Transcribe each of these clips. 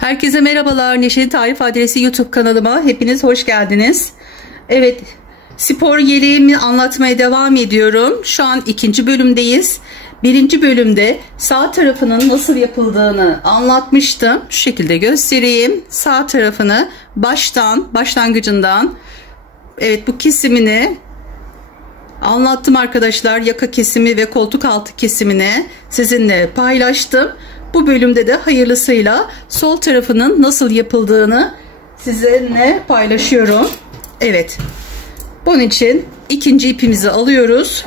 Herkese merhabalar. Neşeli Tarif Adresi YouTube kanalıma hepiniz hoş geldiniz. Evet, spor yeleğimi anlatmaya devam ediyorum. Şu an ikinci bölümdeyiz. Birinci bölümde sağ tarafının nasıl yapıldığını anlatmıştım. Şu şekilde göstereyim. Sağ tarafını başlangıcından bu kesimini anlattım arkadaşlar. Yaka kesimi ve koltuk altı kesimini sizinle paylaştım. Bu bölümde de hayırlısıyla sol tarafının nasıl yapıldığını sizinle paylaşıyorum. Evet. Bunun için ikinci ipimizi alıyoruz.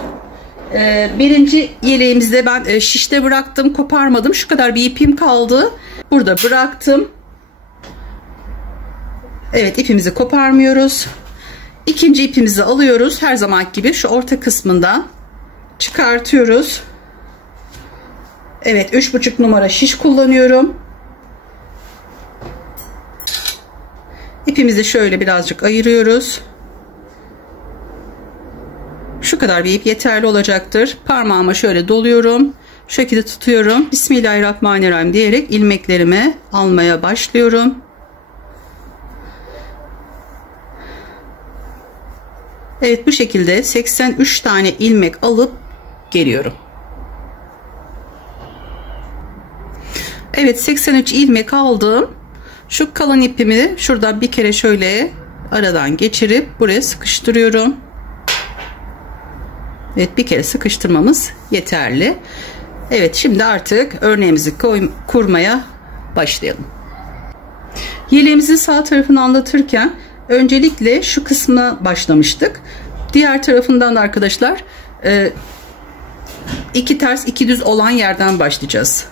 Birinci yeleğimizde ben şişte bıraktım, koparmadım. Şu kadar bir ipim kaldı. Burada bıraktım. Evet, ipimizi koparmıyoruz. İkinci ipimizi alıyoruz. Her zamanki gibi şu orta kısmından çıkartıyoruz. Evet, 3,5 numara şiş kullanıyorum. İpimizi şöyle birazcık ayırıyoruz. Şu kadar bir ip yeterli olacaktır. Parmağıma şöyle doluyorum. Şu şekilde tutuyorum. Bismillahirrahmanirrahim diyerek ilmeklerimi almaya başlıyorum. Evet, bu şekilde 83 tane ilmek alıp geliyorum. Evet, 83 ilmek aldım. Şu kalan ipimi şuradan bir kere şöyle aradan geçirip buraya sıkıştırıyorum. Evet, bir kere sıkıştırmamız yeterli. Evet, şimdi artık örneğimizi kurmaya başlayalım. Yeleğimizin sağ tarafını anlatırken öncelikle şu kısmına başlamıştık. Diğer tarafından da arkadaşlar iki ters iki düz olan yerden başlayacağız.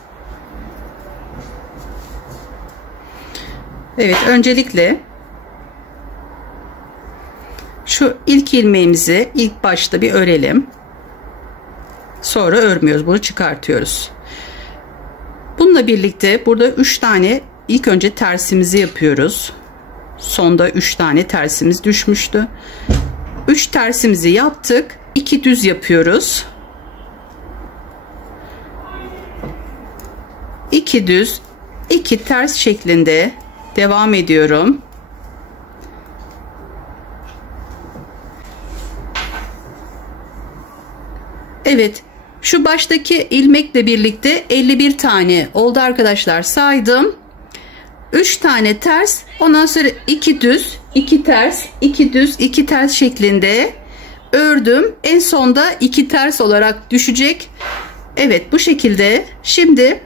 Evet, öncelikle şu ilk ilmeğimizi ilk başta bir örelim. Sonra örmüyoruz, bunu çıkartıyoruz. Bununla birlikte burada 3 tane ilk önce tersimizi yapıyoruz. Sonda 3 tane tersimiz düşmüştü. 3 tersimizi yaptık. 2 düz yapıyoruz. 2 düz, 2 ters şeklinde devam ediyorum. Evet, şu baştaki ilmekle birlikte 51 tane oldu arkadaşlar, saydım. 3 tane ters, ondan sonra 2 düz, 2 ters, 2 düz, 2 ters şeklinde ördüm. En sonda 2 ters olarak düşecek. Evet, bu şekilde. Şimdi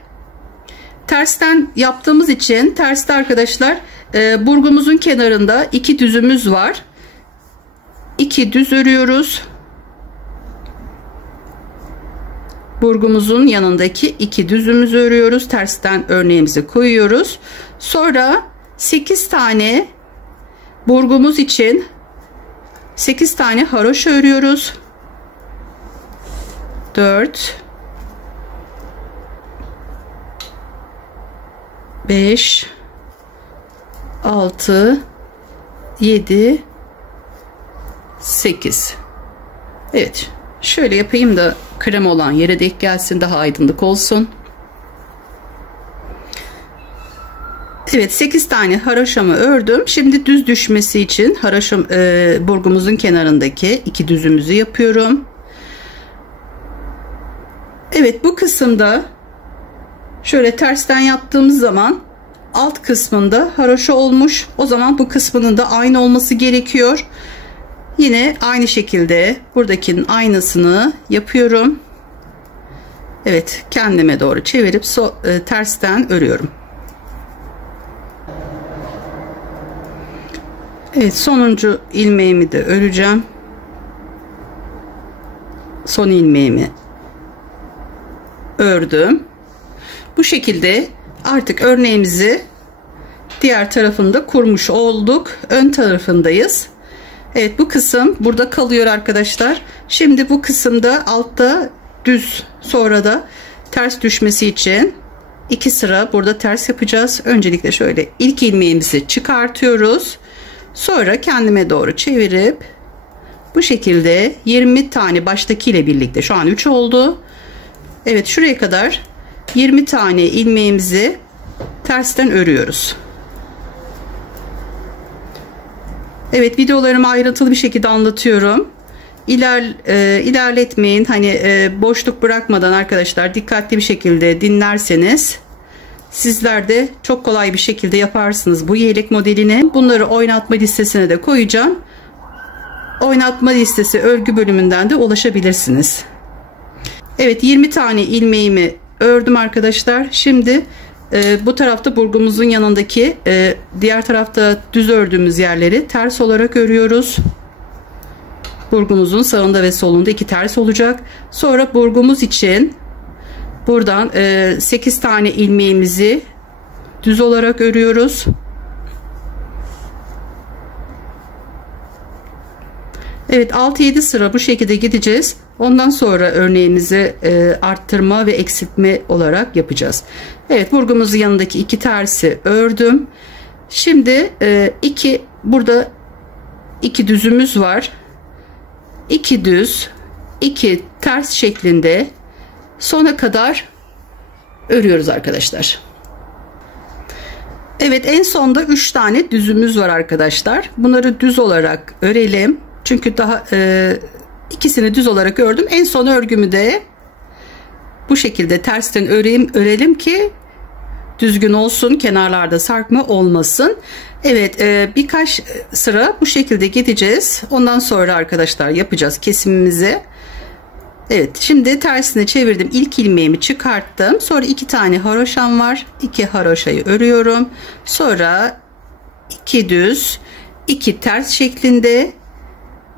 tersten yaptığımız için terste arkadaşlar burgumuzun kenarında 2 düzümüz var. 2 düz örüyoruz. Burgumuzun yanındaki 2 düzümüzü örüyoruz. Tersten örneğimizi koyuyoruz. Sonra 8 tane burgumuz için 8 tane haroşa örüyoruz. 4 5 6 7 8. Evet, şöyle yapayım da krem olan yere denk gelsin, daha aydınlık olsun. Evet, 8 tane haroşamı ördüm. Şimdi düz düşmesi için haroşam burgumuzun kenarındaki 2 düzümüzü yapıyorum. Evet, bu kısımda şöyle tersten yaptığımız zaman alt kısmında haroşa olmuş. O zaman bu kısmının da aynı olması gerekiyor. Yine aynı şekilde buradakinin aynısını yapıyorum. Evet, kendime doğru çevirip tersten örüyorum. Evet, sonuncu ilmeğimi de öreceğim. Son ilmeğimi ördüm. Bu şekilde artık örneğimizi diğer tarafında kurmuş olduk. Ön tarafındayız. Evet, bu kısım burada kalıyor arkadaşlar. Şimdi bu kısımda altta düz, sonra da ters düşmesi için 2 sıra burada ters yapacağız. Öncelikle şöyle ilk ilmeğimizi çıkartıyoruz. Sonra kendime doğru çevirip bu şekilde 20 tane baştakiyle birlikte, şu an 3 oldu. Evet, şuraya kadar 20 tane ilmeğimizi tersten örüyoruz. Evet, videolarımı ayrıntılı bir şekilde anlatıyorum. İlerletmeyin. Hani boşluk bırakmadan arkadaşlar dikkatli bir şekilde dinlerseniz sizler de çok kolay bir şekilde yaparsınız bu yelek modelini. Bunları oynatma listesine de koyacağım. Oynatma listesi örgü bölümünden de ulaşabilirsiniz. Evet, 20 tane ilmeğimi ördüm arkadaşlar. Şimdi bu tarafta burgumuzun yanındaki diğer tarafta düz ördüğümüz yerleri ters olarak örüyoruz. Burgumuzun sağında ve solunda 2 ters olacak. Sonra burgumuz için buradan 8 tane ilmeğimizi düz olarak örüyoruz. Evet, 6-7 sıra bu şekilde gideceğiz. Ondan sonra örneğimizi arttırma ve eksiltme olarak yapacağız. Evet, burgumuzun yanındaki 2 tersi ördüm. Şimdi burada 2 düzümüz var. 2 düz, 2 ters şeklinde sona kadar örüyoruz arkadaşlar. Evet, en sonda 3 tane düzümüz var arkadaşlar. Bunları düz olarak örelim. Çünkü daha ikisini düz olarak ördüm. En son örgümü de bu şekilde tersten örelim ki düzgün olsun, kenarlarda sarkma olmasın. Evet, birkaç sıra bu şekilde gideceğiz. Ondan sonra arkadaşlar yapacağız kesimimizi. Evet, şimdi tersine çevirdim. İlk ilmeğimi çıkarttım. Sonra 2 tane haroşam var. 2 haroşayı örüyorum. Sonra 2 düz, 2 ters şeklinde.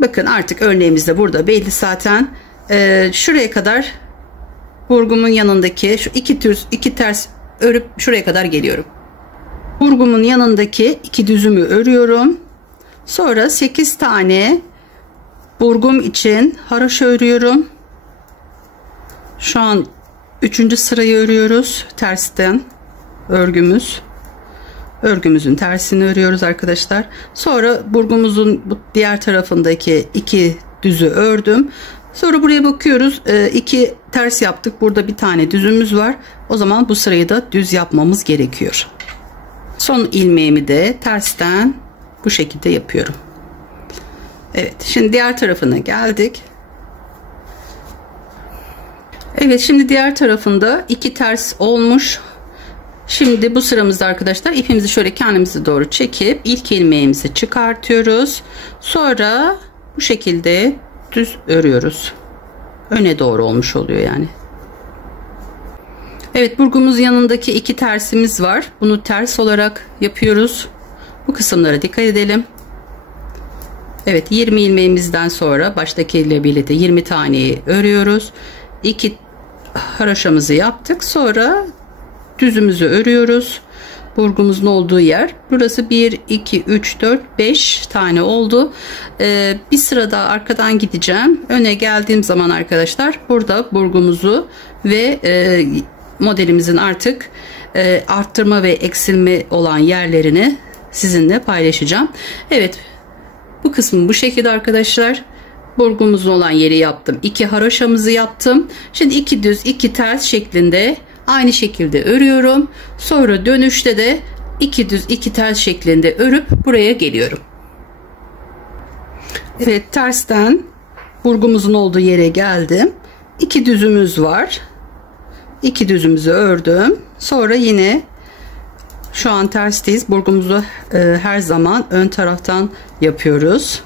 Bakın artık örneğimiz de burada belli zaten. Şuraya kadar burgumun yanındaki şu 2 düz, 2 ters örüp şuraya kadar geliyorum. Burgumun yanındaki 2 düzümü örüyorum. Sonra 8 tane burgum için haroşa örüyorum. Şu an 3. sırayı örüyoruz. Tersten örgümüzün tersini örüyoruz arkadaşlar. Sonra burgumuzun bu diğer tarafındaki 2 düzü ördüm. Sonra buraya bakıyoruz. 2 ters yaptık. Burada bir tane düzümüz var. O zaman bu sırayı da düz yapmamız gerekiyor. Son ilmeğimi de tersten bu şekilde yapıyorum. Evet, şimdi diğer tarafına geldik. Evet, şimdi diğer tarafında 2 ters olmuş. Şimdi bu sıramızda arkadaşlar ipimizi şöyle kendimize doğru çekip ilk ilmeğimizi çıkartıyoruz. Sonra bu şekilde düz örüyoruz. Öne doğru olmuş oluyor yani. Evet, burgumuz yanındaki 2 tersimiz var. Bunu ters olarak yapıyoruz. Bu kısımlara dikkat edelim. Evet, 20 ilmeğimizden sonra baştakiyle birlikte 20 taneyi örüyoruz. 2 haroşamızı yaptık. Sonra düzümüzü örüyoruz. Burgumuzun olduğu yer. Burası 1, 2, 3, 4, 5 tane oldu. Bir sıra daha arkadan gideceğim. Öne geldiğim zaman arkadaşlar burada burgumuzu ve modelimizin artık arttırma ve eksilme olan yerlerini sizinle paylaşacağım. Evet, bu kısmı bu şekilde arkadaşlar. Burgumuzun olan yeri yaptım. 2 haroşamızı yaptım. Şimdi 2 düz 2 ters şeklinde aynı şekilde örüyorum. Sonra dönüşte de 2 düz 2 ters şeklinde örüp buraya geliyorum. Evet, tersten burgumuzun olduğu yere geldim. 2 düzümüz var. 2 düzümüzü ördüm. Sonra yine şu an tersteyiz. Burgumuzu her zaman ön taraftan yapıyoruz.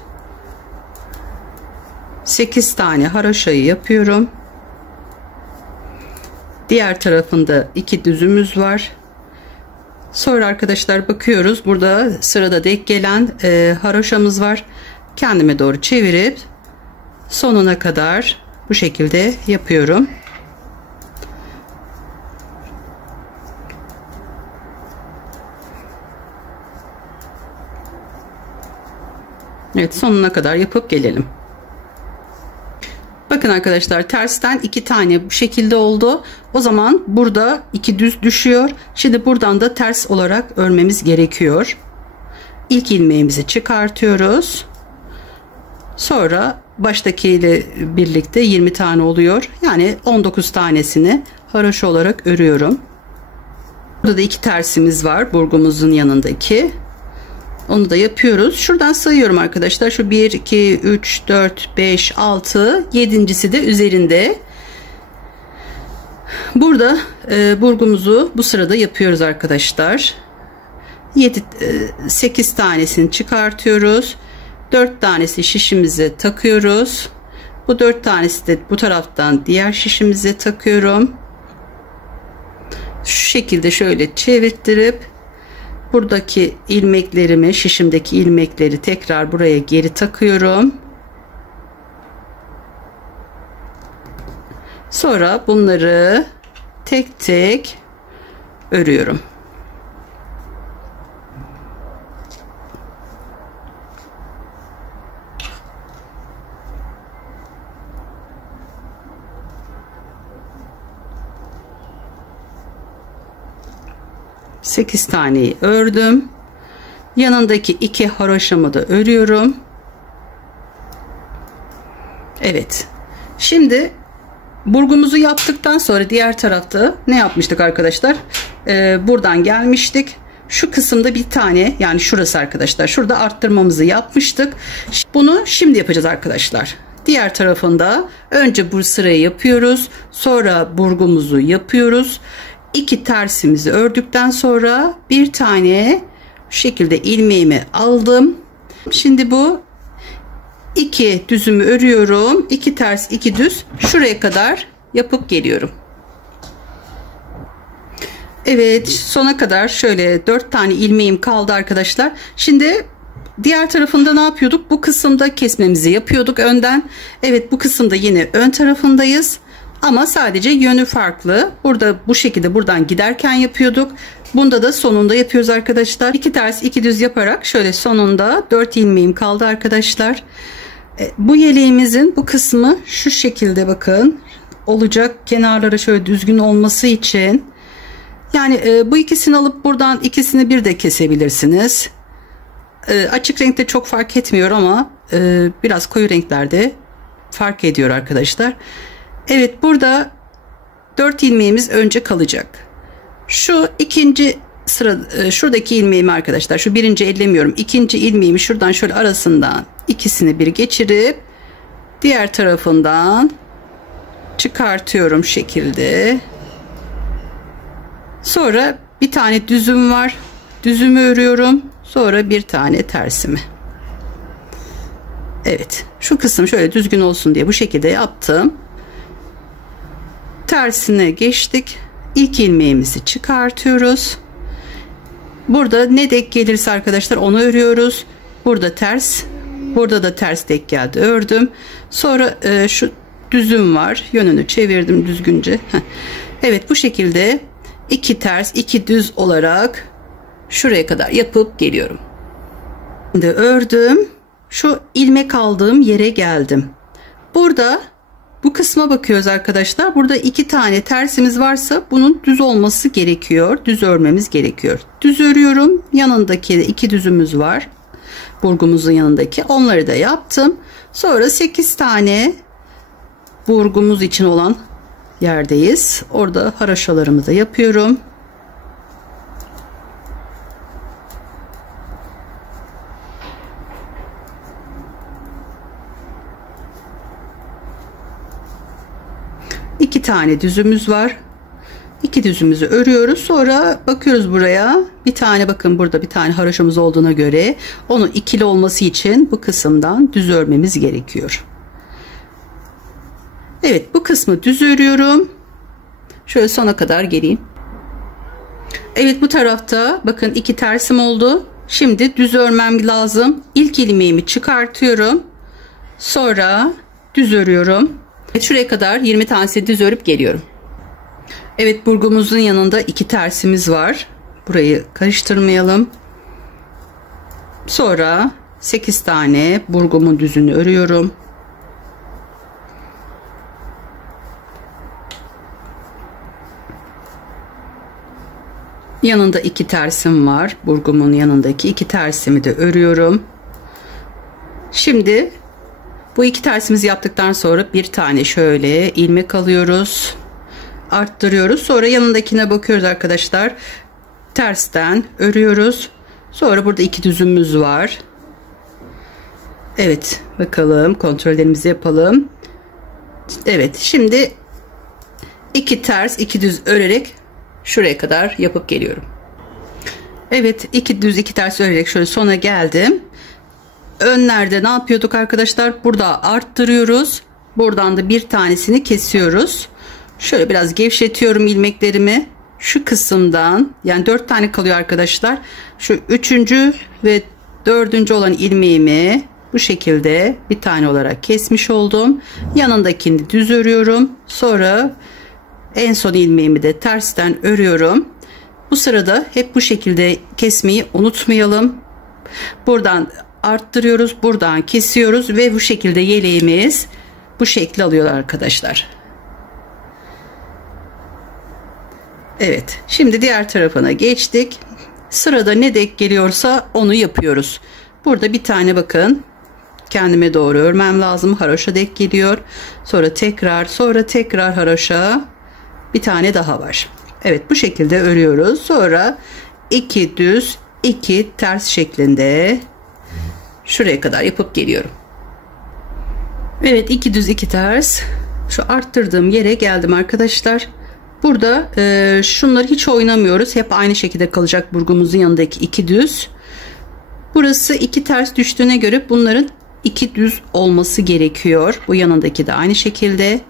8 tane haroşayı yapıyorum. Diğer tarafında 2 düzümüz var. Sonra arkadaşlar bakıyoruz. Burada sırada denk gelen haroşamız var. Kendime doğru çevirip sonuna kadar bu şekilde yapıyorum. Evet, sonuna kadar yapıp gelelim. Bakın arkadaşlar, tersten 2 tane bu şekilde oldu. O zaman burada 2 düz düşüyor. Şimdi buradan da ters olarak örmemiz gerekiyor. İlk ilmeğimizi çıkartıyoruz. Sonra baştakiyle birlikte 20 tane oluyor. Yani 19 tanesini haroşa olarak örüyorum. Burada da 2 tersimiz var burgumuzun yanındaki. Onu da yapıyoruz. Şuradan sayıyorum arkadaşlar. Şu 1, 2, 3, 4, 5, 6, 7.'si de üzerinde. Burada burgumuzu bu sırada yapıyoruz arkadaşlar. 8 tanesini çıkartıyoruz. 4 tanesi şişimize takıyoruz. Bu 4 tanesi de bu taraftan diğer şişimize takıyorum. Şu şekilde şöyle çevirttirip buradaki ilmeklerimi, şişimdeki ilmekleri tekrar buraya geri takıyorum. Sonra bunları tek tek örüyorum. Sekiz taneyi ördüm. Yanındaki 2 haroşamı da örüyorum. Evet. Şimdi burgumuzu yaptıktan sonra diğer tarafta ne yapmıştık arkadaşlar? Buradan gelmiştik. Şu kısımda bir tane, yani şurası arkadaşlar. Şurada arttırmamızı yapmıştık. Bunu şimdi yapacağız arkadaşlar. Diğer tarafında önce bu sırayı yapıyoruz. Sonra burgumuzu yapıyoruz. 2 tersimizi ördükten sonra bir tane şu şekilde ilmeğimi aldım. Şimdi bu 2 düzümü örüyorum. 2 ters 2 düz şuraya kadar yapıp geliyorum. Evet, sona kadar şöyle 4 tane ilmeğim kaldı arkadaşlar. Şimdi diğer tarafında ne yapıyorduk? Bu kısımda kesmemizi yapıyorduk önden. Evet, bu kısımda yine ön tarafındayız. Ama sadece yönü farklı. Burada bu şekilde buradan giderken yapıyorduk. Bunda da sonunda yapıyoruz arkadaşlar. 2 ters 2 düz yaparak şöyle sonunda 4 ilmeğim kaldı arkadaşlar. Bu yeleğimizin bu kısmı şu şekilde bakın olacak. Kenarları şöyle düzgün olması için. Yani bu ikisini alıp buradan ikisini bir de kesebilirsiniz. Açık renkte çok fark etmiyor ama biraz koyu renklerde fark ediyor arkadaşlar. Evet, burada 4 ilmeğimiz önce kalacak. Şu ikinci sıra, şuradaki ilmeğimi arkadaşlar, şu birinci ellemiyorum. İkinci ilmeğimi şuradan şöyle arasından ikisini bir geçirip diğer tarafından çıkartıyorum şekilde. Sonra bir tane düzüm var. Düzümü örüyorum. Sonra bir tane tersimi. Evet, şu kısım şöyle düzgün olsun diye bu şekilde yaptım. Tersine geçtik. İlk ilmeğimizi çıkartıyoruz. Burada ne denk gelirse arkadaşlar onu örüyoruz. Burada ters, burada da ters denk geldi, ördüm. Sonra şu düzüm var, yönünü çevirdim düzgünce. Evet, bu şekilde 2 ters 2 düz olarak şuraya kadar yapıp geliyorum. Şimdi ördüm. Şu ilmek aldığım yere geldim. Burada bu kısma bakıyoruz arkadaşlar. Burada 2 tane tersimiz varsa bunun düz olması gerekiyor. Düz örmemiz gerekiyor. Düz örüyorum. Yanındaki 2 düzümüz var. Burgumuzun yanındaki. Onları da yaptım. Sonra 8 tane burgumuz için olan yerdeyiz. Orada haroşalarımı da yapıyorum. İki tane düzümüz var. 2 düzümüzü örüyoruz. Sonra bakıyoruz buraya. Bir tane, bakın burada bir tane haroşamız olduğuna göre onu ikili olması için bu kısımdan düz örmemiz gerekiyor. Evet, bu kısmı düz örüyorum. Şöyle sona kadar geleyim. Evet, bu tarafta bakın 2 tersim oldu. Şimdi düz örmem lazım. İlk ilmeğimi çıkartıyorum. Sonra düz örüyorum. Evet, şuraya kadar 20 tanesi düz örüp geliyorum. Evet, burgumuzun yanında 2 tersimiz var. Burayı karıştırmayalım. Sonra 8 tane burgumun düzünü örüyorum. Yanında 2 tersim var. Burgumun yanındaki 2 tersimi de örüyorum. Şimdi bu 2 tersimizi yaptıktan sonra bir tane şöyle ilmek alıyoruz. Arttırıyoruz. Sonra yanındakine bakıyoruz arkadaşlar. tersten örüyoruz. Sonra burada 2 düzümüz var. Evet, bakalım kontrollerimizi yapalım. Evet, şimdi 2 ters 2 düz örerek şuraya kadar yapıp geliyorum. Evet, 2 düz 2 ters örerek şöyle sona geldim. Önlerde ne yapıyorduk arkadaşlar? Burada arttırıyoruz. Buradan da bir tanesini kesiyoruz. Şöyle biraz gevşetiyorum ilmeklerimi. Şu kısımdan, yani 4 tane kalıyor arkadaşlar. Şu 3. ve 4. olan ilmeğimi bu şekilde bir tane olarak kesmiş oldum. Yanındakini düz örüyorum. Sonra en son ilmeğimi de tersten örüyorum. Bu sırada hep bu şekilde kesmeyi unutmayalım. Buradan arttırıyoruz, buradan kesiyoruz ve bu şekilde yeleğimiz bu şekli alıyor arkadaşlar. Evet, şimdi diğer tarafına geçtik. Sırada ne denk geliyorsa onu yapıyoruz. Burada bir tane bakın kendime doğru örmem lazım. Haroşa denk geliyor. Sonra tekrar haroşa. Bir tane daha var. Evet, bu şekilde örüyoruz. Sonra 2 düz 2 ters şeklinde şuraya kadar yapıp geliyorum. Evet, 2 düz 2 ters. Şu arttırdığım yere geldim arkadaşlar. Burada şunları hiç oynamıyoruz. Hep aynı şekilde kalacak burgumuzun yanındaki 2 düz. Burası 2 ters düştüğüne göre bunların 2 düz olması gerekiyor. Bu yanındaki de aynı şekilde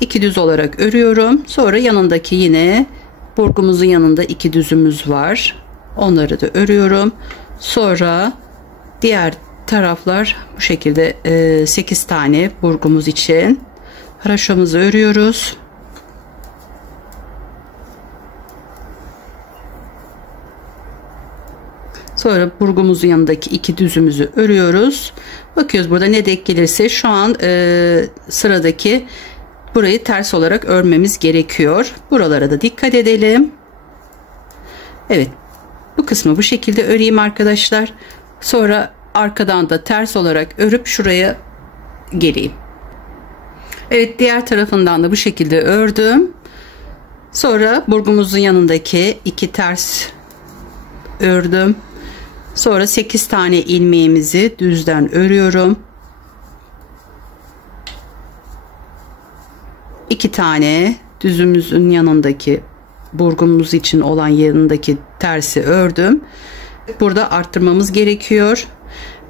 2 düz olarak örüyorum. Sonra yanındaki yine burgumuzun yanında 2 düzümüz var. Onları da örüyorum. Sonra diğer taraflar bu şekilde 8 tane burgumuz için haroşamızı örüyoruz. Sonra burgumuzun yanındaki 2 düzümüzü örüyoruz. Bakıyoruz burada ne denk gelirse. Şu an sıradaki burayı ters olarak örmemiz gerekiyor. Buralara da dikkat edelim. Evet, bu kısmı bu şekilde öreyim arkadaşlar. Sonra arkadan da ters olarak örüp şuraya geleyim. Evet, diğer tarafından da bu şekilde ördüm. Sonra burgumuzun yanındaki 2 ters ördüm. Sonra 8 tane ilmeğimizi düzden örüyorum. 2 tane düzümüzün yanındaki burgumuz için olan yanındaki tersi ördüm. Burada arttırmamız gerekiyor.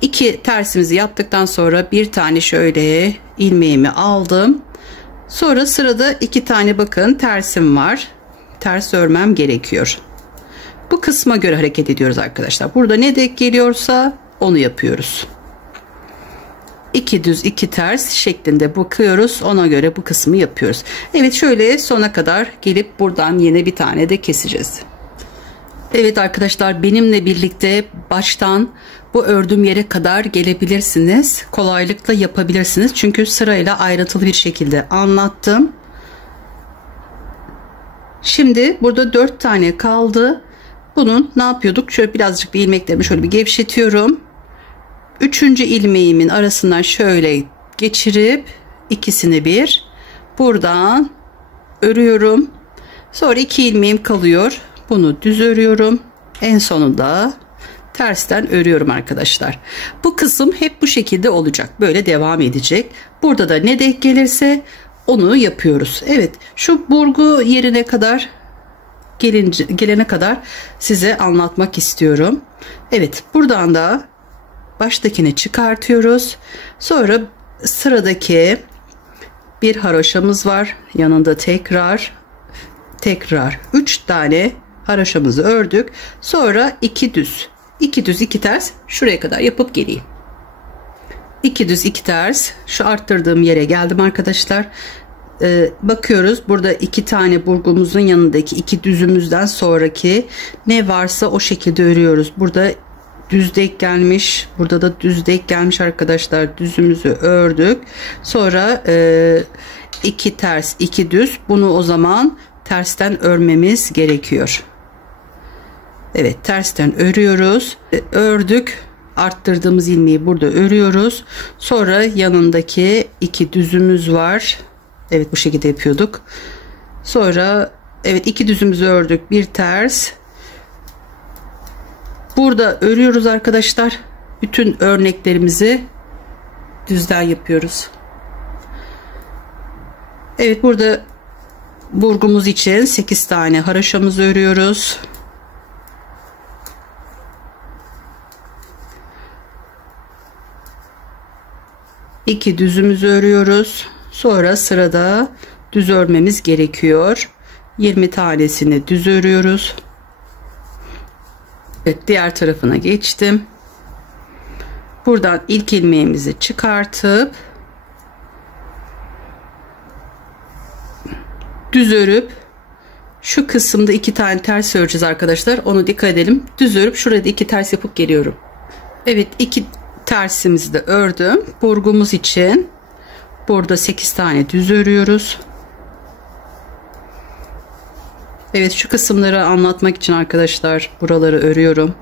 2 tersimizi yaptıktan sonra bir tane şöyle ilmeğimi aldım. Sonra sırada 2 tane bakın tersim var. Ters örmem gerekiyor. Bu kısma göre hareket ediyoruz arkadaşlar. Burada ne denk geliyorsa onu yapıyoruz. 2 düz 2 ters şeklinde bakıyoruz. Ona göre bu kısmı yapıyoruz. Evet, şöyle sona kadar gelip buradan yine bir tane de keseceğiz. Evet arkadaşlar, benimle birlikte baştan bu ördüğüm yere kadar gelebilirsiniz. Kolaylıkla yapabilirsiniz. Çünkü sırayla ayrıntılı bir şekilde anlattım. Şimdi burada 4 tane kaldı. Bunun ne yapıyorduk? Şöyle birazcık bir ilmeklerimi şöyle bir gevşetiyorum. 3. ilmeğimin arasından şöyle geçirip ikisini bir buradan örüyorum. Sonra 2 ilmeğim kalıyor. Bunu düz örüyorum. En sonunda tersten örüyorum arkadaşlar. Bu kısım hep bu şekilde olacak. Böyle devam edecek. Burada da ne denk gelirse onu yapıyoruz. Evet, şu burgu yerine kadar gelene kadar size anlatmak istiyorum. Evet, buradan da baştakini çıkartıyoruz. Sonra sıradaki bir haroşamız var. Yanında tekrar 3 tane haroşamızı ördük. Sonra 2 düz 2 ters şuraya kadar yapıp geleyim. 2 düz 2 ters şu arttırdığım yere geldim arkadaşlar. Bakıyoruz burada 2 tane burgumuzun yanındaki 2 düzümüzden sonraki ne varsa o şekilde örüyoruz. Burada düz denk gelmiş, burada da düz denk gelmiş arkadaşlar. Düzümüzü ördük. Sonra 2 ters 2 düz, bunu o zaman tersten örmemiz gerekiyor. Evet, tersten örüyoruz. Ördük, arttırdığımız ilmeği burada örüyoruz. Sonra yanındaki 2 düzümüz var. Evet, bu şekilde yapıyorduk. Sonra evet, 2 düzümüzü ördük, bir ters. burada örüyoruz arkadaşlar. Bütün örneklerimizi düzden yapıyoruz. Evet, burada burgumuz için 8 tane haroşamızı örüyoruz. İki düzümüzü örüyoruz. Sonra sırada düz örmemiz gerekiyor. 20 tanesini düz örüyoruz. Evet, diğer tarafına geçtim. Buradan ilk ilmeğimizi çıkartıp düz örüp şu kısımda 2 tane ters öreceğiz arkadaşlar. Onu dikkat edelim. Düz örüp şurada 2 ters yapıp geliyorum. Evet, 2 tersimizi de ördüm. Burgumuz için burada 8 tane düz örüyoruz. Evet, şu kısımları anlatmak için arkadaşlar buraları örüyorum.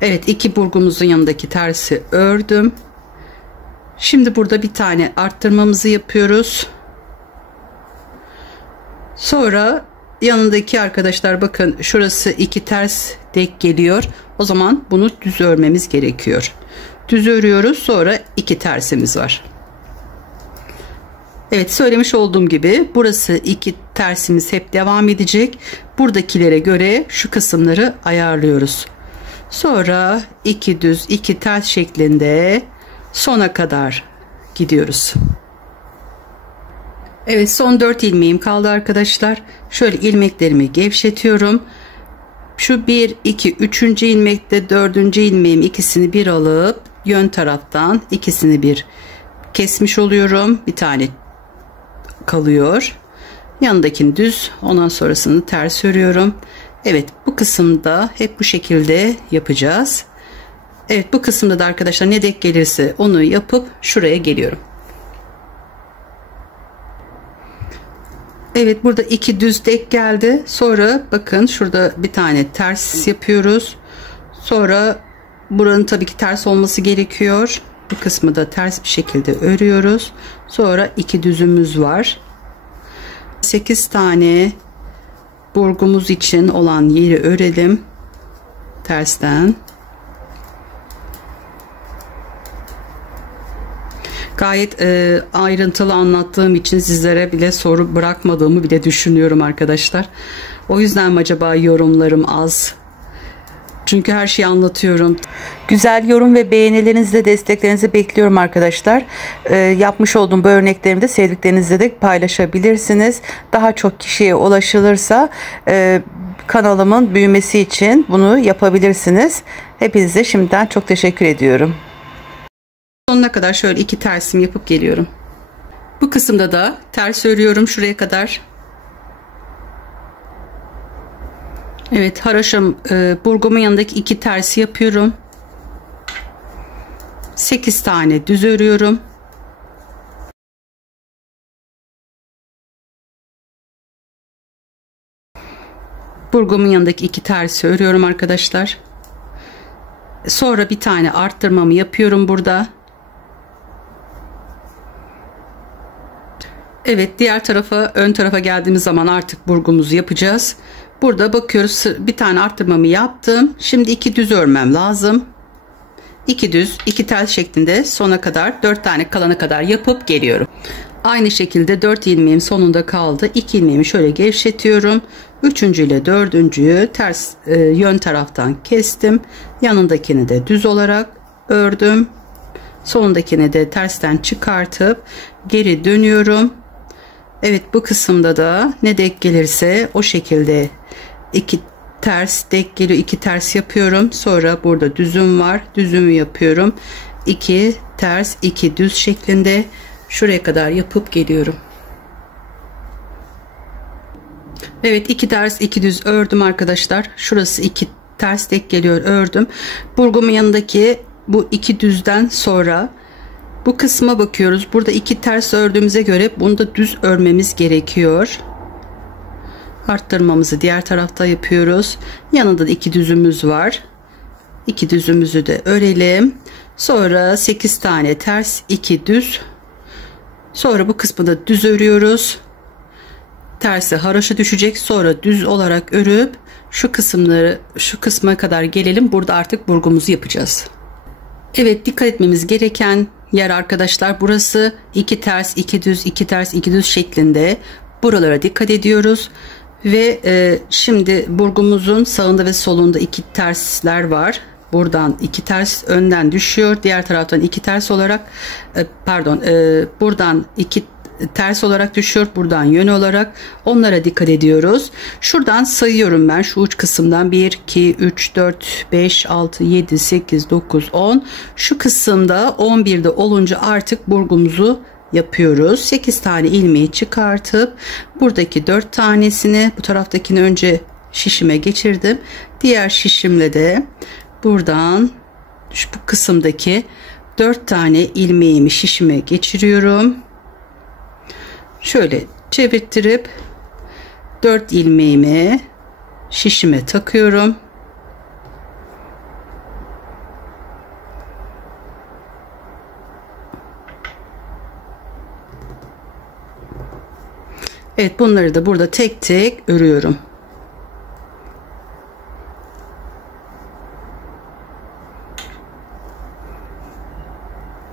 Evet, 2 burgumuzun yanındaki tersi ördüm. Şimdi burada bir tane arttırmamızı yapıyoruz. Sonra yanındaki arkadaşlar bakın şurası 2 ters denk geliyor. O zaman bunu düz örmemiz gerekiyor. Düz örüyoruz, sonra 2 tersimiz var. Evet, söylemiş olduğum gibi burası 2 tersimiz hep devam edecek. Buradakilere göre şu kısımları ayarlıyoruz. Sonra 2 düz 2 ters şeklinde sona kadar gidiyoruz. Evet, son 4 ilmeğim kaldı arkadaşlar. Şöyle ilmeklerimi gevşetiyorum. Şu 1 2 3. ilmekte 4. ilmeğim ikisini bir alıp yön taraftan ikisini bir kesmiş oluyorum. Bir tane kalıyor. Yanındakini düz, ondan sonrasını ters örüyorum. Evet, bu kısımda hep bu şekilde yapacağız. Evet, bu kısımda da arkadaşlar ne denk gelirse onu yapıp şuraya geliyorum. Evet, burada 2 düz denk geldi. Sonra bakın şurada bir tane ters yapıyoruz. Sonra buranın tabii ki ters olması gerekiyor. Bu kısmı da ters bir şekilde örüyoruz. Sonra 2 düzümüz var. 8 tane burgumuz için olan yeri örelim tersten. Gayet ayrıntılı anlattığım için sizlere bile soru bırakmadığımı bile düşünüyorum arkadaşlar. O yüzden mi acaba yorumlarım az? Çünkü her şeyi anlatıyorum. Güzel yorum ve beğenilerinizle desteklerinizi bekliyorum arkadaşlar. Yapmış olduğum bu örneklerimi de sevdiklerinizle de paylaşabilirsiniz. Daha çok kişiye ulaşılırsa kanalımın büyümesi için bunu yapabilirsiniz. Hepinize şimdiden çok teşekkür ediyorum. Sonuna kadar şöyle 2 tersimi yapıp geliyorum. Bu kısımda da ters örüyorum şuraya kadar. Evet, haroşam burgumun yanındaki 2 tersi yapıyorum. 8 tane düz örüyorum. Burgumun yanındaki 2 tersi örüyorum arkadaşlar. Sonra bir tane arttırmamı yapıyorum burada. Evet, diğer tarafa, ön tarafa geldiğimiz zaman artık burgumuzu yapacağız. Burada bakıyoruz, bir tane arttırmamı yaptım. Şimdi 2 düz örmem lazım. 2 düz 2 tel şeklinde sona kadar 4 tane kalana kadar yapıp geliyorum. Aynı şekilde 4 ilmeğim sonunda kaldı. 2 ilmeğimi şöyle gevşetiyorum. 3. ile 4.'yü ters yön taraftan kestim. Yanındakini de düz olarak ördüm. Sonundakini de tersten çıkartıp geri dönüyorum. Evet, bu kısımda da ne denk gelirse o şekilde 2 ters denk geliyor, 2 ters yapıyorum. Sonra burada düzüm var, düzümü yapıyorum. 2 ters 2 düz şeklinde şuraya kadar yapıp geliyorum. Evet, 2 ters 2 düz ördüm arkadaşlar. Şurası 2 ters denk geliyor, ördüm. Burgumun yanındaki bu 2 düzden sonra bu kısma bakıyoruz. Burada 2 ters ördüğümüze göre bunu da düz örmemiz gerekiyor. Arttırmamızı diğer tarafta yapıyoruz. Yanında da 2 düzümüz var. 2 düzümüzü de örelim. Sonra 8 tane ters 2 düz. Sonra bu kısmı da düz örüyoruz. Tersi haroşa düşecek. Sonra düz olarak örüp şu kısma kadar gelelim. Burada artık burgumuzu yapacağız. Evet, dikkat etmemiz gereken yer arkadaşlar burası. 2 ters 2 düz 2 ters 2 düz şeklinde. Buralara dikkat ediyoruz. Ve şimdi burgumuzun sağında ve solunda 2 tersler var. Buradan 2 ters önden düşüyor. Diğer taraftan 2 ters olarak buradan 2 ters olarak düşüyor. Buradan yön olarak onlara dikkat ediyoruz. Şuradan sayıyorum ben şu uç kısımdan 1 2 3 4 5 6 7 8 9 10. Şu kısımda 11'de olunca artık burgumuzu yapıyoruz. 8 tane ilmeği çıkartıp buradaki 4 tanesini bu taraftakini önce şişime geçirdim. Diğer şişimle de buradan bu kısımdaki 4 tane ilmeğimi şişime geçiriyorum. Şöyle çevirttirip 4 ilmeğimi şişime takıyorum. Evet, bunları da burada tek tek örüyorum.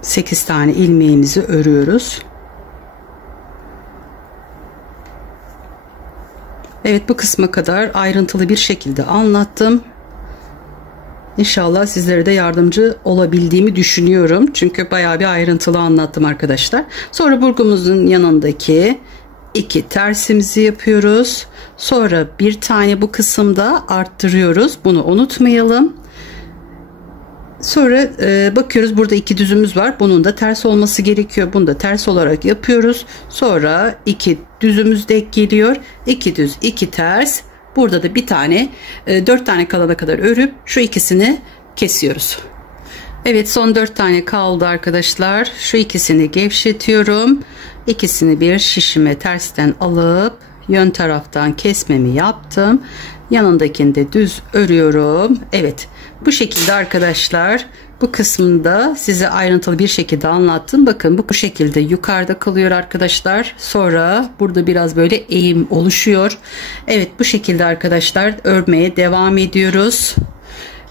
Sekiz tane ilmeğimizi örüyoruz. Evet, bu kısma kadar ayrıntılı bir şekilde anlattım. İnşallah sizlere de yardımcı olabildiğimi düşünüyorum. Çünkü bayağı bir ayrıntılı anlattım arkadaşlar. Sonra burgumuzun yanındaki 2 tersimizi yapıyoruz. Sonra bir tane bu kısımda arttırıyoruz. Bunu unutmayalım. Sonra bakıyoruz, burada 2 düzümüz var. Bunun da ters olması gerekiyor. Bunu da ters olarak yapıyoruz. Sonra 2 düzümüz denk geliyor. 2 düz 2 ters. Burada da bir tane 4 tane kalana kadar örüp şu ikisini kesiyoruz. Evet, son 4 tane kaldı arkadaşlar. Şu ikisini gevşetiyorum. İkisini bir şişime tersten alıp yön taraftan kesmemi yaptım. Yanındakini de düz örüyorum. Evet, bu şekilde arkadaşlar, bu kısmında size ayrıntılı bir şekilde anlattım. Bakın, bu şekilde yukarıda kalıyor arkadaşlar. Sonra burada biraz böyle eğim oluşuyor. Evet, bu şekilde arkadaşlar örmeye devam ediyoruz.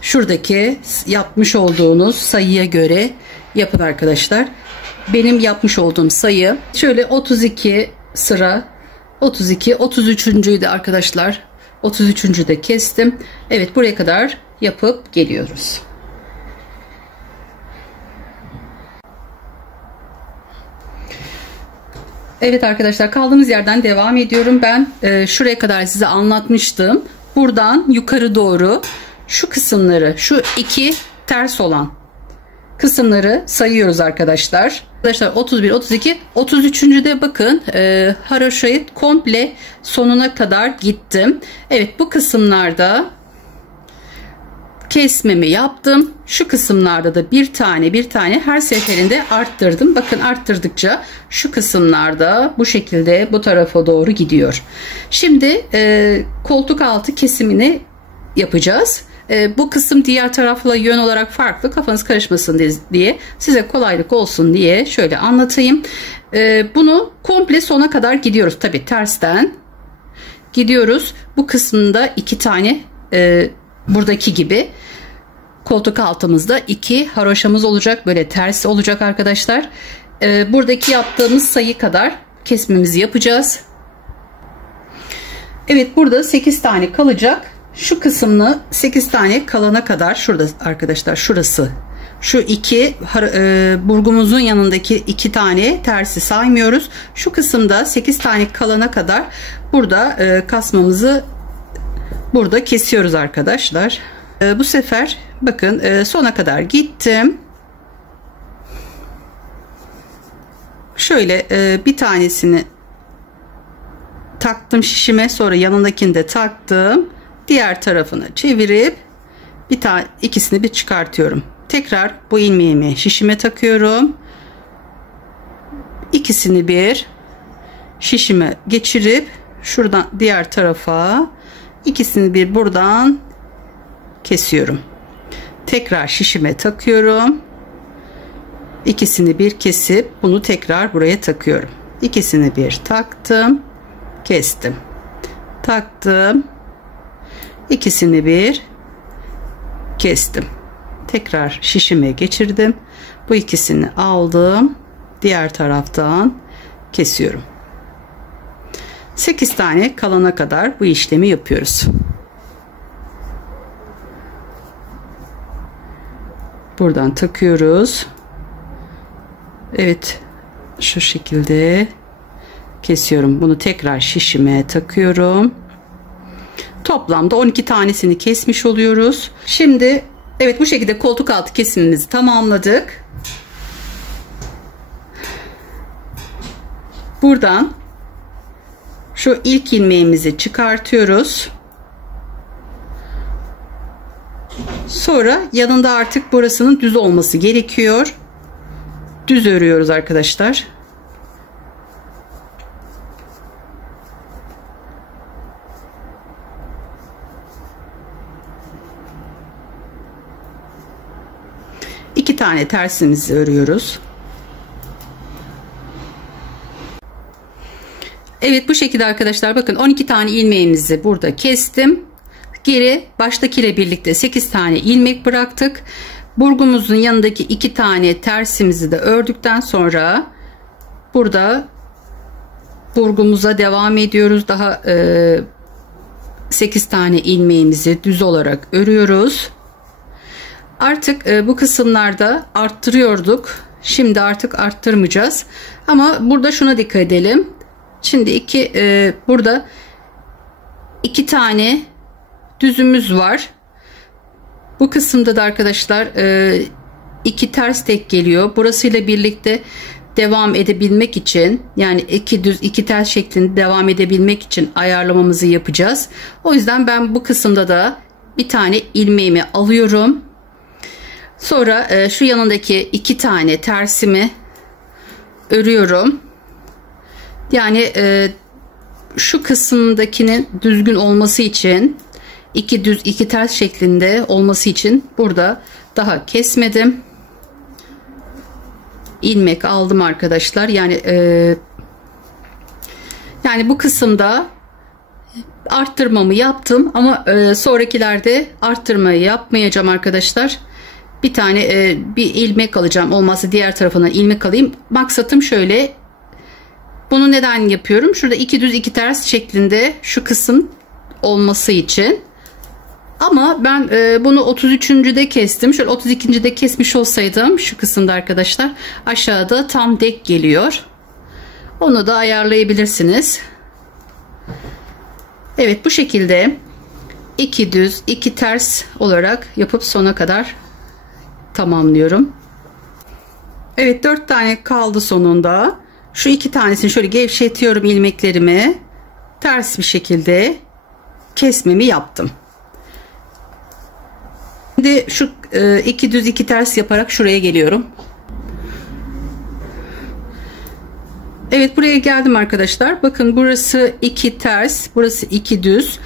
Şuradaki yapmış olduğunuz sayıya göre yapın arkadaşlar. Benim yapmış olduğum sayı şöyle 32 sıra, 32, 33'üncüyü de arkadaşlar 33'üncü de kestim. Evet, buraya kadar yapıp geliyoruz. Evet arkadaşlar, kaldığımız yerden devam ediyorum. Ben şuraya kadar size anlatmıştım. Buradan yukarı doğru şu kısımları, şu 2 ters olan kısımları sayıyoruz arkadaşlar. Arkadaşlar 31, 32, 33'üncü de bakın haroşayı komple sonuna kadar gittim. Evet, bu kısımlarda kesmemi yaptım. Şu kısımlarda da bir tane her seferinde arttırdım. Bakın, arttırdıkça şu kısımlarda bu şekilde bu tarafa doğru gidiyor. Şimdi koltuk altı kesimini yapacağız. Bu kısım diğer tarafla yön olarak farklı, kafanız karışmasın diye, size kolaylık olsun diye şöyle anlatayım. Bunu komple sona kadar gidiyoruz. Tabi tersten gidiyoruz. Bu kısmında 2 tane buradaki gibi koltuk altımızda 2 haroşamız olacak. Böyle ters olacak arkadaşlar. Buradaki yaptığımız sayı kadar kesmemizi yapacağız. Evet, burada 8 tane kalacak. Şu kısmını 8 tane kalana kadar, şurada arkadaşlar, şurası, şu 2 burgumuzun yanındaki 2 tane tersi saymıyoruz. Şu kısımda 8 tane kalana kadar burada kasmamızı burada kesiyoruz arkadaşlar. Bu sefer bakın sona kadar gittim. Şöyle bir tanesini taktım şişime, sonra yanındakini de taktım. Diğer tarafını çevirip ikisini bir çıkartıyorum. Tekrar bu ilmeğimi şişime takıyorum. İkisini bir şişime geçirip şuradan diğer tarafa, ikisini bir buradan kesiyorum. Tekrar şişime takıyorum. İkisini bir kesip bunu tekrar buraya takıyorum. İkisini bir taktım, kestim, taktım. İkisini bir kestim. Tekrar şişime geçirdim. Bu ikisini aldım. Diğer taraftan kesiyorum. 8 tane kalana kadar bu işlemi yapıyoruz. Buradan takıyoruz. Evet, şu şekilde kesiyorum. Bunu tekrar şişime takıyorum. Toplamda 12 tanesini kesmiş oluyoruz. Şimdi evet, bu şekilde koltuk altı kesimimizi tamamladık. Buradan şu ilk ilmeğimizi çıkartıyoruz. Sonra yanında artık burasının düz olması gerekiyor. Düz örüyoruz arkadaşlar. İki tane tersimizi örüyoruz. Evet, bu şekilde arkadaşlar, bakın 12 tane ilmeğimizi burada kestim. Geri baştakiyle birlikte 8 tane ilmek bıraktık. Burgumuzun yanındaki 2 tane tersimizi de ördükten sonra burada burgumuza devam ediyoruz. Daha 8 tane ilmeğimizi düz olarak örüyoruz. Artık bu kısımlarda arttırıyorduk. Şimdi artık arttırmayacağız. Ama burada şuna dikkat edelim. Şimdi burada 2 tane düzümüz var. Bu kısımda da arkadaşlar 2 ters tek geliyor. Burasıyla birlikte devam edebilmek için, yani 2 düz 2 ters şeklinde devam edebilmek için ayarlamamızı yapacağız. O yüzden ben bu kısımda da bir tane ilmeğimi alıyorum. Sonra şu yanındaki 2 tane tersimi örüyorum. Yani şu kısımdakinin düzgün olması için, 2 düz 2 ters şeklinde olması için burada daha kesmedim. İlmek aldım arkadaşlar. Yani bu kısımda arttırmamı yaptım ama sonrakilerde arttırmayı yapmayacağım arkadaşlar. Bir tane bir ilmek alacağım, olmazsa diğer tarafına ilmek alayım. Maksatım şöyle. Bunu neden yapıyorum? Şurada 2 düz 2 ters şeklinde şu kısım olması için. Ama ben bunu 33'de kestim. Şöyle 32'de kesmiş olsaydım şu kısımda arkadaşlar, aşağıda tam dek geliyor. Onu da ayarlayabilirsiniz. Evet, bu şekilde 2 düz 2 ters olarak yapıp sona kadar tamamlıyorum. Evet, 4 tane kaldı sonunda. Şu 2 tanesini şöyle gevşetiyorum, ilmeklerimi ters bir şekilde kesmemi yaptım. Şimdi şu 2 düz 2 ters yaparak şuraya geliyorum. Evet, buraya geldim arkadaşlar. Bakın, burası 2 ters, burası 2 düz.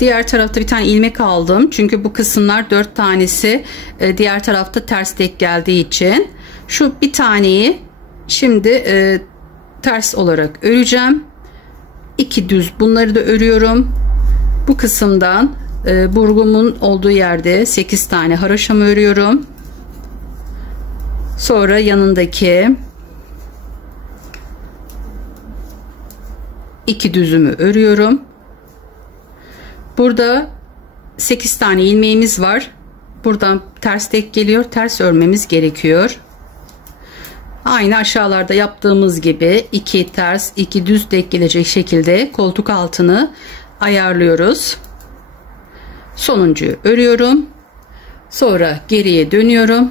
Diğer tarafta bir tane ilmek aldım. Çünkü bu kısımlar 4 tanesi diğer tarafta ters tek geldiği için. Şu bir taneyi şimdi ters olarak öreceğim. 2 düz bunları da örüyorum. Bu kısımdan burgumun olduğu yerde 8 tane haroşamı örüyorum. Sonra yanındaki 2 düzümü örüyorum. Burada 8 tane ilmeğimiz var. Buradan ters tek geliyor. Ters örmemiz gerekiyor. Aynı aşağılarda yaptığımız gibi 2 ters 2 düz tek gelecek şekilde koltuk altını ayarlıyoruz. Sonuncuyu örüyorum. Sonra geriye dönüyorum.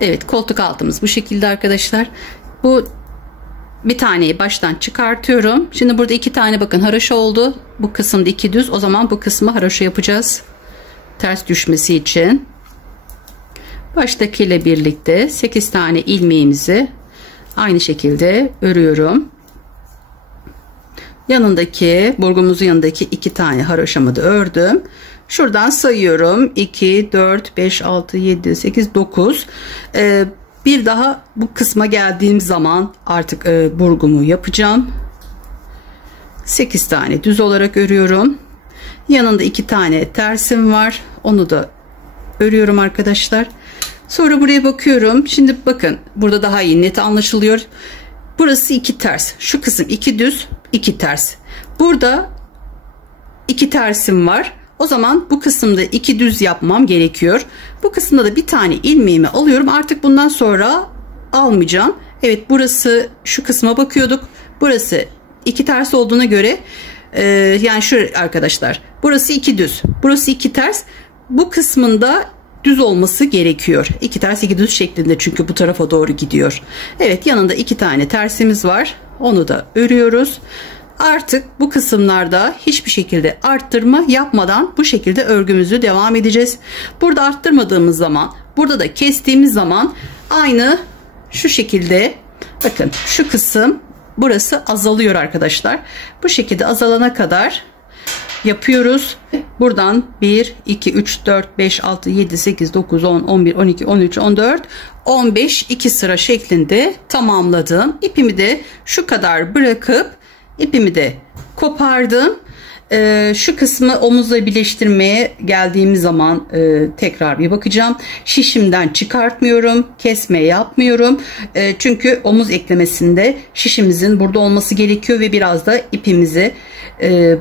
Evet, koltuk altımız bu şekilde arkadaşlar. Bu bir taneyi baştan çıkartıyorum. Şimdi burada 2 tane bakın haroşa oldu. Bu kısımda 2 düz. O zaman bu kısmı haroşa yapacağız. Ters düşmesi için. Baştakiyle birlikte 8 tane ilmeğimizi aynı şekilde örüyorum. Yanındaki, burgumuzun yanındaki 2 tane haroşamı da ördüm. Şuradan sayıyorum. 2, 4, 5, 6, 7, 8, 9. Bir daha bu kısma geldiğim zaman artık burgumu yapacağım. 8 tane düz olarak örüyorum. Yanında 2 tane tersim var. Onu da örüyorum arkadaşlar. Sonra buraya bakıyorum. Şimdi bakın burada daha iyi net anlaşılıyor. Burası 2 ters. Şu kısım 2 düz, 2 ters. Burada 2 tersim var. O zaman bu kısımda 2 düz yapmam gerekiyor. Bu kısımda da bir tane ilmeğimi alıyorum. Artık bundan sonra almayacağım. Evet, burası, şu kısma bakıyorduk. Burası 2 ters olduğuna göre yani şu arkadaşlar, burası 2 düz, burası 2 ters. Bu kısmında düz olması gerekiyor. 2 ters 2 düz şeklinde, çünkü bu tarafa doğru gidiyor. Evet, yanında 2 tane tersimiz var. Onu da örüyoruz. Artık bu kısımlarda hiçbir şekilde arttırma yapmadan bu şekilde örgümüzü devam edeceğiz. Burada arttırmadığımız zaman, burada da kestiğimiz zaman aynı şu şekilde, bakın şu kısım, burası azalıyor arkadaşlar. Bu şekilde azalana kadar yapıyoruz. Buradan 1 2 3 4 5 6 7 8 9 10 11 12 13 14 15 2 sıra şeklinde tamamladım. İpimi de şu kadar bırakıp ipimi de kopardım. Şu kısmı omuzla birleştirmeye geldiğimiz zaman tekrar bir bakacağım. Şişimden çıkartmıyorum, kesme yapmıyorum. Çünkü omuz eklemesinde şişimizin burada olması gerekiyor ve biraz da ipimizi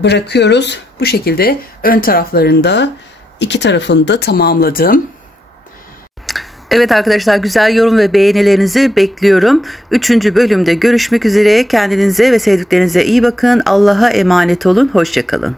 bırakıyoruz. Bu şekilde ön taraflarında iki tarafını da tamamladım. Evet arkadaşlar, güzel yorum ve beğenilerinizi bekliyorum. 3. bölümde görüşmek üzere. Kendinize ve sevdiklerinize iyi bakın. Allah'a emanet olun. Hoşça kalın.